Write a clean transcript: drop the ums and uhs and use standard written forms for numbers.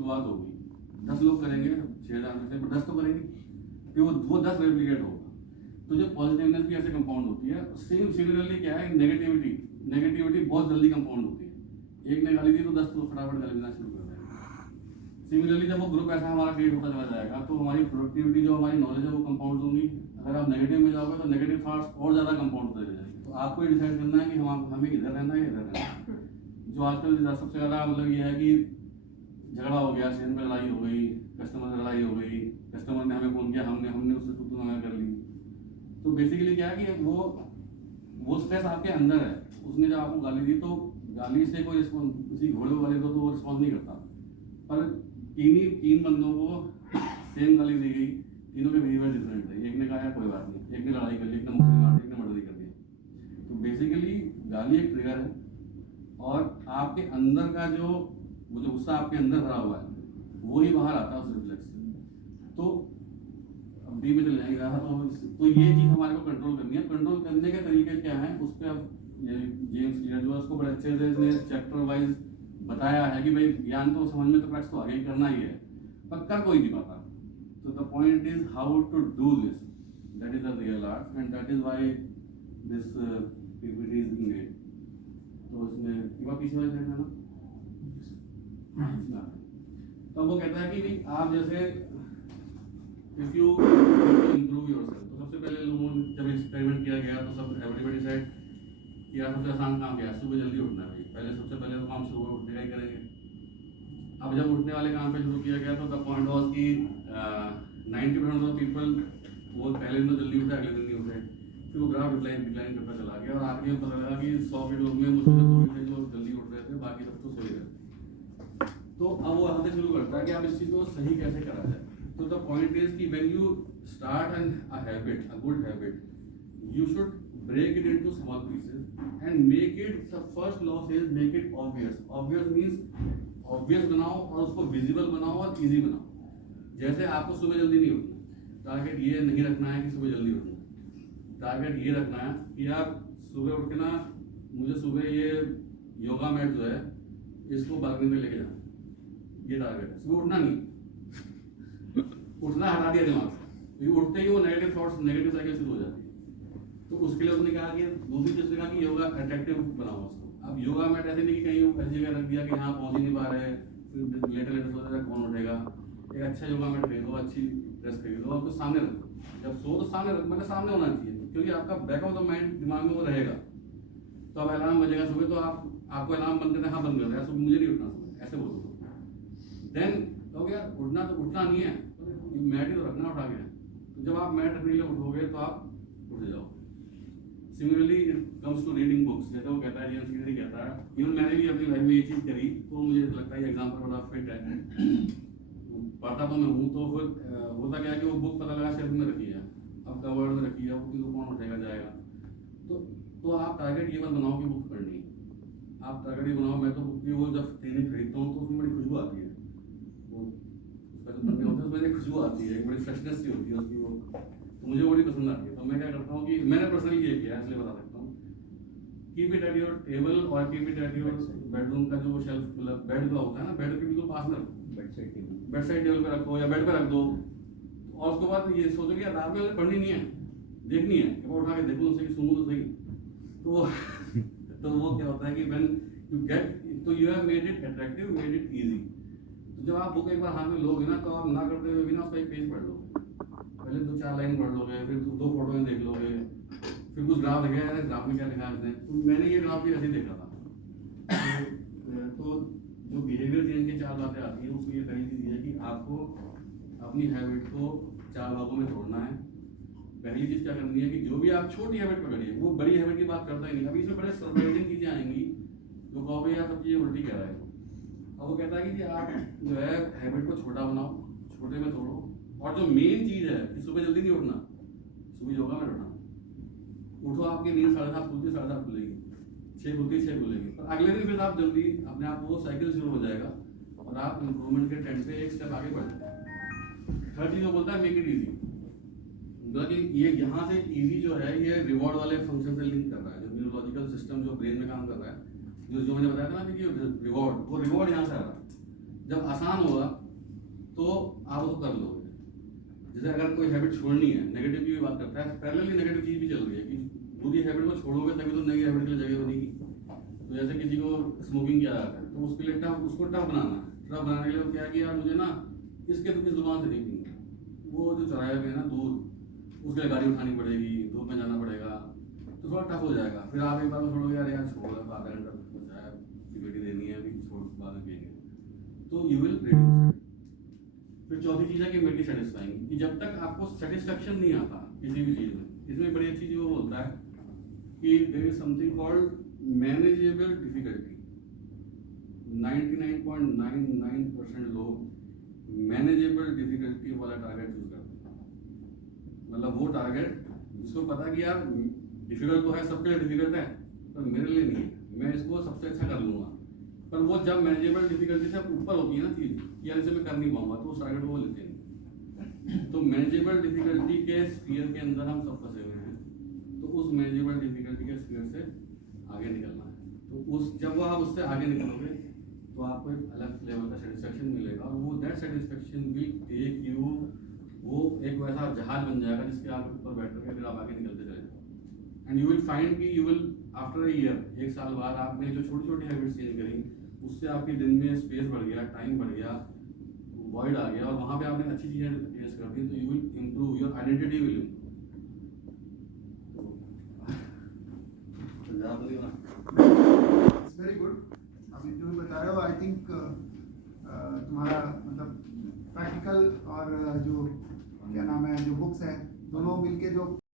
शुरुआत होगी, 10 लोग करेंगे 6000 में से 10 तो करेंगे, फिर वो 10 रेप्लिकेट होगा। तो जो पॉजिटिवनेस भी ऐसे कंपाउंड होती है। सेम सिमिलरली क्या है, नेगेटिविटी बहुत जल्दी कंपाउंड होती है। एक ने गाली दी तो 10 तो फटाफट गाली देना शुरू कर देंगे। सिमिलरली जब वो ग्रुप ऐसा हमारा क्रिएट होता चला जाएगा तो हमारी प्रोडक्टिविटी, जो हमारी नॉलेज है, वो कंपाउंड होंगी। अगर आप नेगेटिव में जाओगे तो नेगेटिव थॉट्स और ज़्यादा कंपाउंड होते जाएंगे। तो आपको ये डिसाइड करना है कि हमें इधर रहना है, इधर रहना है। जो आजकल सबसे ज़्यादा मतलब ये है कि झगड़ा हो गया, सेल में लड़ाई हो गई, कस्टमर से लड़ाई हो गई, कस्टमर ने हमें फोन किया, हमने उससे तू हमें कर ली। तो बेसिकली क्या है कि वो स्ट्रेस आपके अंदर है। उसने जब आपको गाली दी तो गाली से कोई किसी घोड़े वाले को तो वो रिस्पॉन्स नहीं करता, पर तीन बंदों को सेम गाली दी गई, तीनों के बिहेवियर डिफरेंट थे। एक ने कहा कोई बात नहीं, एक ने लड़ाई कर ली, एक ने मुझसे मार दिया, एक ने मर्डर कर दिया। तो बेसिकली गाली एक ट्रिगर है, और आपके अंदर का जो गुस्सा आपके अंदर भरा हुआ है वो ही बाहर आता है उस रिफ्लेक्स से। तो अब डी में चले जाएंगे रहा तो ये चीज़ हमारे को कंट्रोल करनी है। कंट्रोल करने के तरीके क्या हैं उस पर अब जेम्स क्लियर जो है उसको बड़े अच्छे से इसने चैप्टर वाइज बताया है कि भाई ज्ञान तो समझ में तो क्रैक्स तो आगे ही करना ही है, पर कर कोई नहीं पाता। तो the point is how to do this, that is the real art, and that is why this PPT is being made. तो उसमें एक बार पीछे वाले साइड में ना, तो वो कहता है कि भाई आप जैसे इफ यू इम्प्रूव योरसेल्फ, तो सबसे पहले लोगों ने जब एक्सपेरिमेंट किया गया तो सब एवरीबॉडी सेड कि यार सबसे आसान काम क्या है, सुबह जल्दी उठना है भाई। सबसे पहले तो काम सुबह उठने का ही करेंगे। अब जब उठने वाले काम पे शुरू किया गया तो द पॉइंट वाज कि 90% ऑफ पीपल वो पहले दिन तो जल्दी उठे, अगले दिन नहीं उठे। फिर वो ग्राफ डिक्लाइन करता चला गया, और आगे पता लगा कि 100 के लोग में मुझसे 2 थे जो जल्दी उठ रहे थे, बाकी सब तो सोए रहे। तो अब वो यहाँ से शुरू करता है कि आप इस चीज़ को सही कैसे करा जाए। तो द पॉइंट इज कि when you start a habit, a good habit, you should break it into small pieces and make it, the first law says make it obvious means obvious बनाओ और उसको visible बनाओ और easy बनाओ। जैसे आपको सुबह जल्दी नहीं उठना, टारगेट ये नहीं रखना है कि सुबह जल्दी उठना, टारगेट ये रखना है कि यार सुबह उठ के ना मुझे सुबह ये योगा मैट जो है इसको बालकनी में लेके जाना, ये टारगेट है। सुबह उठना नहीं, उठना हटा दिया दिमाग से, उठते ही वो नेगेटिव थॉट्स, नेगेटिव साइकिल शुरू हो जाती है। तो उसके लिए उसने कहा कि दूसरी चीज कहा कि योगा अट्रैक्टिव बनाओ उसको। अब योगा मैट ऐसे नहीं कि कहीं ऐसी जगह रख दिया कि यहाँ पहुंच ही नहीं पा रहे, फिर लेटे सोच रहे कौन उठेगा। एक अच्छा योगा मैट खरीदो, अच्छी ड्रेस खरीदो, उसको सामने रखो। जब सो तो सामने रखो, मतलब सामने होना चाहिए, क्योंकि आपका बैक ऑफ द माइंड दिमाग में वो रहेगा। तो अब अलार्म बजेगा सुबह तो आपको अलार्म बंद करना, हाँ बंद कर दिया, मुझे नहीं उठना सुबह, ऐसे बोलो। देन तो यार उठना तो उठना नहीं है, मैट ही तो रखना उठा के। तो जब आप मैट रखने के लिए उठोगे तो आप उठ जाओ। Similarly it comes to reading books, जैसे वो कहता है, जेम्स क्लियर कहता है, इवन मैंने भी अपनी लाइफ में ये चीज़ करी, तो मुझे लगता है एग्जाम्पल बड़ा फिट है। पढ़ता तो मैं हूँ, तो फिर होता क्या है कि वो बुक पता लगा शेल्फ में रखी है, अब कवर्ड में रखी है, वो कौन उठेगा जाएगा। तो आप टारगेट ये मत बनाओ कि बुक पढ़नी है, आप टारगेट ये बनाओ। मैं तो बुक की वो जब ट्रेनिंग खरीदता हूँ तो उसमें बड़ी खुशबू आती है, वो उसका जो पन्ने होते हैं उसमें खुशबू आती है, बड़ी फ्रेशनेस सी होती है उसकी, वो तो मुझे बड़ी पसंद आती है। तो मैं क्या करता हूँ कि मैंने पर्सनली ये किया है, इसलिए बता सकता हूँ, keep it at your table और keep it at your bedroom का जो शेल्फ, मतलब बेड का होता है ना, बेड के बिल्कुल पास में रखो, बेड साइड टेबल पे रखो या बेड पे रख दो। और उसके बाद ये सोचो कि रात में पढ़नी नहीं है, देखनी है, उठा के देखो उससे कि सुनूं तो सही। तो वो क्या होता है कि व्हेन यू गेट, तो you have made it attractive, made it easy. तो जब आप बुक एक बार हाथ में लोगे ना, तो आप ना करते हुए भी ना उसका एक पेज पढ़ लोगे, पहले 2-4 लाइन पढ़ लोगे, फिर 2 फोटो में देख लोगे, फिर कुछ ग्राफ लिखा है, ग्राफ में क्या लिखा है इसने। तो मैंने ये ग्राफ भी ऐसे ही देखा था। तो जो बिहेवियर चेंज की 4 बातें आती हैं, उसमें ये पहली चीज़ ये है कि आपको अपनी हैबिट को 4 भागों में तोड़ना है। पहली चीज़ क्या करनी है कि जो भी आप छोटी हैबिट पकड़िए, वो बड़ी हैबिट की बात करता ही नहीं। अभी इसमें बड़े सरप्राइजिंग चीज़ें आएंगी जो कहोगे यार सब चीज़ें उल्टी कह रहा है। अब वो कहता है कि आप जो है हैबिट को छोटा बनाओ, छोटे में तोड़ो, और जो मेन चीज़ है कि सुबह जल्दी नहीं उठना, सुबह योगा में उठना। उठो, आपकी नींद 7:30 खुलती, 7:30 खुलेगी, 6 खुलती 6 खुलेगी, पर अगले दिन फिर आप जल्दी अपने आप वो साइकिल शुरू हो जाएगा और आप इम्प्रूवमेंट के ट्रेंड पे एक स्टेप आगे बढ़ जाएंगे। थर्ड चीज़ वो बोलता है मेक इट ईजी, मतलब ये यहाँ से ईजी जो है ये रिवॉर्ड वाले फंक्शन से लिंक कर रहा है, जो न्यूरोलॉजिकल सिस्टम जो ब्रेन में काम कर रहा है, जो मैंने बताया था ना कि रिवॉर्ड, वो रिवॉर्ड यहाँ से आ रहा है। जब आसान होगा तो आप उसको कर लोगे। जैसे अगर कोई हैबिट छोड़नी है, नेगेटिव की भी बात करता है, पैरेलली नेगेटिव चीज़ भी चल रही है कि बुरी हैबिट को छोड़ोगे तभी तो नई हैबिट के लिए जगह बनेगी। तो जैसे किसी को स्मोकिंग किया जाता है तो उसके लिए उसको टफ बनाना है। टफ बनाने के लिए क्या है कि यार मुझे ना इसके तो किस जुबान से नहीं पीना, वो जो चौराहे पे है ना दूर, उसके लिए गाड़ी उठानी पड़ेगी, धूप में जाना पड़ेगा, तो थोड़ा टफ हो जाएगा। फिर आप एक बार में छोड़ोगे, यार छोड़, आधा घंटा बचा है, सिगरेट देनी है, अभी छोड़, बाद में पिएंगे, तो यू विल रिड्यूस इट। फिर चौथी चीज़ है कि मेंटली सेटिस्फाइंग, कि जब तक आपको सेटिस्फेक्शन नहीं आता किसी भी चीज़ में, इसमें बड़ी अच्छी चीज़ वो बोलता है कि there is something called manageable difficulty. 99.99% लोग मैनेजेबल डिफिकल्टी वाला टारगेट चूज करते हैं। मतलब वो टारगेट जिसको पता है कि यार डिफिकल्ट तो है, सबके लिए डिफिकल्ट है, पर मेरे लिए नहीं है, मैं इसको सबसे अच्छा कर लूँगा। पर वो जब मैनेजेबल डिफिकल्टी से ऊपर होती है ना चीज़, यार इसे मैं कर नहीं पाऊंगा, तो उस टारगेट को वो लेते नहीं। तो मैनेजेबल डिफिकल्टी के स्फीयर के अंदर हम सब फंसे हुए हैं, तो उस मैनेजेबल डिफिकल्टी के स्फीयर से आगे निकलना है। तो उस जब वो आप उससे आगे निकलोगे तो आपको एक अलग लेवल का सेटिस्फेक्शन मिलेगा, और वो that satisfaction will take you, वो एक वैसा जहाज बन जाएगा जिसके आप ऊपर बैठ करके फिर आप आगे निकलते चले जाओ। एंड यू विल फाइंड कि you will after a year, एक साल बाद आपने जो छोटी छोटी हैबिट्स चेंज करी, उससे आपके दिन में स्पेस बढ़ गया, टाइम बढ़ गया, वॉइड आ गया, और वहाँ पे आपने अच्छी चीज़ें टेस्ट कर दी, तो you will improve, your identity will improve. It's very good. अभी जो भी बता रहे हो, आई थिंक तुम्हारा मतलब प्रैक्टिकल और जो क्या नाम है, जो बुक्स हैं, दोनों मिलके जो